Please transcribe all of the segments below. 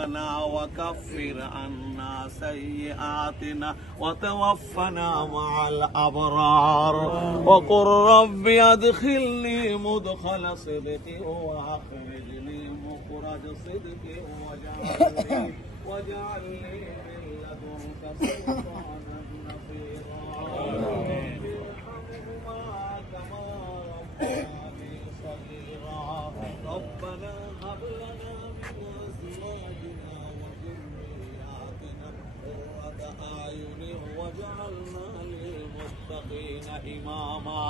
ذنوبنا وكفر عنا سيئاتنا وتوفنا مع الأبرار وقل رب أدخلني مدخل صدق وأخرجني مخرج صدق واجعل لي من لدنك سلطانا نصيرا ارحمهما كما ربياني صغيرا ربنا هب لنا من أزواجنا وذرياتنا قرة أعين واجعلنا للمتقين إماما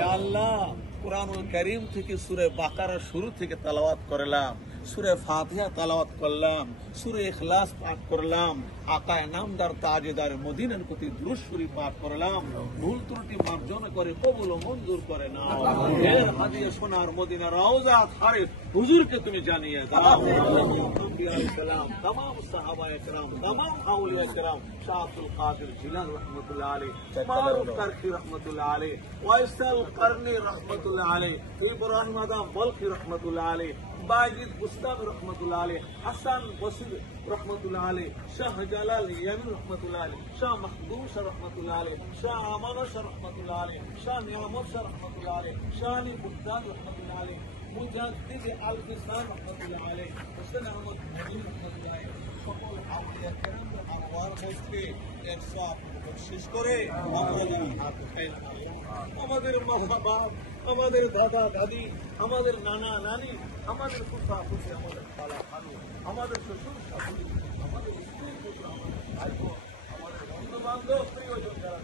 يا الله কুরআনুল কারীম থেকে সূরা বাকারা শুরু থেকে তেলাওয়াত করলাম, সূরা ফাতিহা তেলাওয়াত করলাম, সূরা ইখলাস পাঠ করলাম, আকায়ে নামদার তাজেদার মদিনার প্রতি দুরূদ শরীফ পাঠ করলাম। ভুল ত্রুটি মার্জনা করে কবুল ও মঞ্জুর করে নাও। এর হাদিয়া সোনার মদিনা রওজা শরীফ হুজুরকে তুমি জানিয়ে দাও। আম্বিয়া সালাম, तमाम সাহাবায়ে কেরাম, तमाम আউলিয়া কেরাম, শাহ আব্দুল কাদের জিলানী রাহমাতুল্লাহ আলাইহি, মারুফ কারখি রাহমাতুল্লাহ আলাইহি, ওয়াইসাল করনী রাহমাতুল্লাহ আলাইহি, ইব্রাহিম আদম বলখি রাহমাতুল্লাহ আলাইহি, বাজিদ বুস্তামি রাহমাতুল্লাহ আলাইহি, হাসান বসরি রাহমাতুল্লাহ আলাইহি, শাহ জালাল ইয়ামি রাহমাতুল্লাহ আলাইহি, শাহ মাহবুব শাহ রাহমাতুল্লাহ আলাইহি, শাহ আমান শাহ রাহমাতুল্লাহ আলাইহি, শাহ নিয়ামত শাহ রাহমাতুল্লাহ আলাইহি, শাহ আলী বুগদাদ রাহমাতুল্লাহ আলাইহি, মুজাদ্দিদ আল ফিসান রাহমাতুল্লাহ আলাইহি, হোসেন আহমদ মদিনী রাহমাতুল্লাহ আলাইহি, সকল আউলিয়া কেরামদের আরওয়ার মধ্যে এর সওয়াব বখশিশ করে আমরা যেন আমাদের মা-বাবা, আমাদের দাদা দাদি, আমাদের নানা নানি, আমাদের ফুফা ফুফি, আমাদের খালা খালু, আমাদের শ্বশুর শাশুড়ি, আমাদের স্ত্রী পুত্র, আমাদের ভাই বোন, আমাদের বন্ধু বান্ধব, প্রিয়জন যারা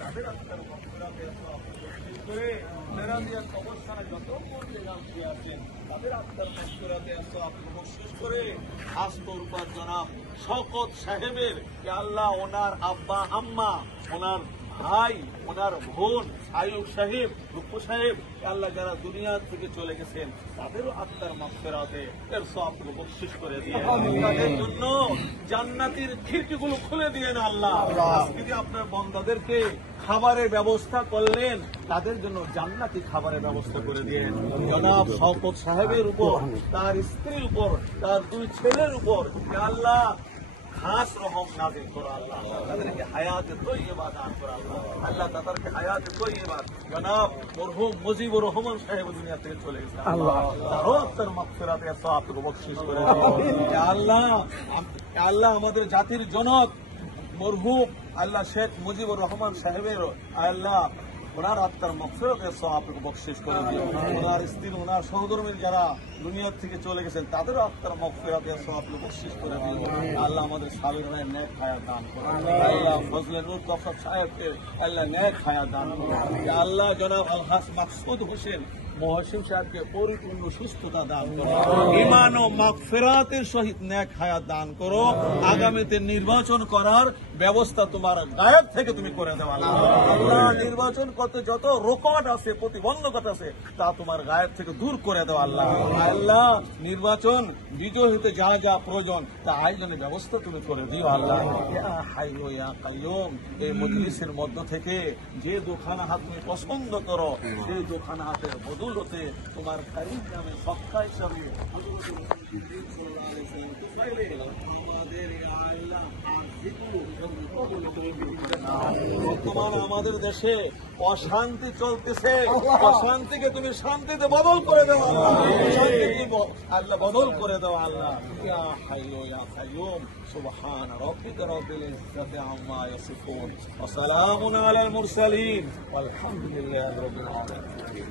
তাদের আত্মার মাগফিরাতে সওয়াব বখশিশ করে মেরাদিয়া কবরস্থানে যত মুর্শিদান শুয়ে আছেন তাদের আত্মার মাগফিরাতে সওয়াব বখশিশ করে আস্তরবাদ জনাব শওকত সাহেবের কে আল্লাহ ওনার আব্বা আম্মা, ওনার ভাই, ওনার বোন, আয়ুব সাহেব, রূপু সাহেব, আল্লাহ যারা দুনিয়া থেকে চলে গেছেন তাদেরও আত্মার মাগফিরাতে এর সওয়াব বখশিশ করে দিয়ে তাদের জন্য জান্নাতের খিড়কিগুলো খুলে দিয়ে না আল্লাহ। আজকে আপনার বান্দাদেরকে খাবারের ব্যবস্থা করলেন, তাদের জন্য জান্নাতি খাবারের ব্যবস্থা করে দিয়ে জনাব শওকত সাহেবের উপর, তার স্ত্রীর উপর, তার দুই ছেলের উপর আল্লাহ খাস রহম নাযিল করো আল্লাহ। তাদেরকে হায়াতে তৈয়বা দান করো আল্লাহ। আল্লাহ তাদেরকে হায়াতে তৈয়বা জনাব মরহুম মুজিবুর রহমান সাহেব দুনিয়া থেকে চলে গেছে আল্লাহ, তারও আত্মার মাগফিরাতে সওয়াব বখশিশ করে দিন আল্লাহ। আল্লাহ আমাদের জাতির জনক মরহুম আল্লাহ শেখ মুজিবুর রহমান সাহেবের আল্লাহ ওনার আত্মার মাগফিরাতে সওয়াব বখশিশ করে দিন। ওনার স্ত্রী, ওনার সহধর্মীর যারা দুনিয়া থেকে চলে গেছেন তাদেরও আত্মার মাগফিরাতে সওয়াব বখশিশ করে দিন আল্লাহ। আমাদের সাবির ভাইয়ের নেক হায়াত দান করুন আল্লাহ। ফজলে নূর তফাত সাহেবকে আল্লাহ নেক হায়াত দান করুন আল্লাহ। জনাব আলহাস মাকসুদ হোসেন মহসিন সাহেবকে পরিপূর্ণ সুস্থতা দান করো, ঈমান ও মাগফিরাতের সহিত নেক হায়াত দান করো। আগামীতে নির্বাচন করার ব্যবস্থা তোমার গায়েব থেকে তুমি করে দেওয়া আল্লাহ। নির্বাচন করতে যত রোকট আছে, প্রতিবন্ধকতা আছে, তা তোমার গায়েব থেকে দূর করে দেওয়া আল্লাহ। আল্লাহ নির্বাচন বিজয় হতে যা যা প্রয়োজন তা আয়োজনের ব্যবস্থা তুমি করে দিও আল্লাহ। ইয়া হাইয়্যু ইয়া কাইয়্যুম, এই মজলিসের মধ্য থেকে যে দোখানা হাত তুমি পছন্দ করো সেই দোখানা হাতের বদৌলতে তোমার কারীম নামে সক্কা হিসাবে বর্তমান আমাদের দেশে অশান্তি চলতেছে, অশান্তিকে তুমি শান্তিতে বদল করে দেও আল্লাহ। শান্তিকে আল্লাহ বদল করে দেও আল্লাহ। ইয়া হাইয়্যু ইয়া কাইয়্যুম, সুবহান রাব্বিকা রাব্বিল ইজ্জাতি আম্মা ইয়াসিফুন ওয়া সালামুন আলাল মুরসালিন ওয়ালহামদুলিল্লাহি রাব্বিল আলামিন।